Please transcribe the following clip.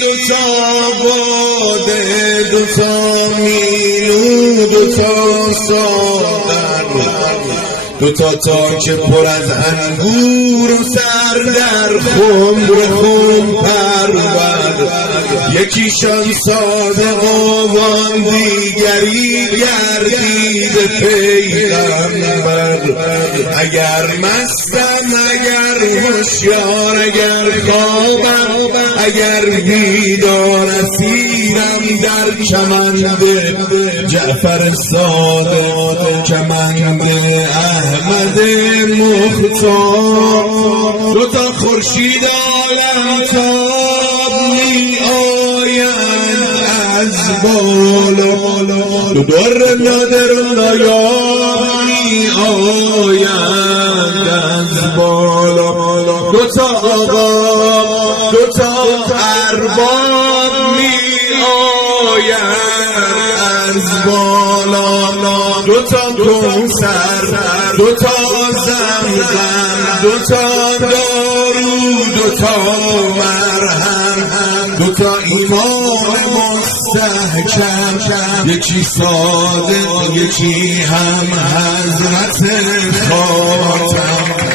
دوتا باده، دوتا مینو، دوتا ساغر، دوتا تاک پر از انگور و سر در خمر خم پرور، یکیشان صادق آوان دیگری گردید پیغمبر. اگر مستم اگر هوشیار اگر خوابم اگر بیدار اسیرم در کمند جعفر صادق، کمند احمد مختار. دوتا خورشید عالمتاب می آیند از بالا، دو در نادر و نایاب می آیند از بالا. دوتا آقا دوتا ارباب می آیند از بالا، دوتا کوثر دوتا زمزم، دوتا دارو دوتا مرهم، دوتا ایمان مستحکم، یکی صادق یکی هم حضرت خاتم.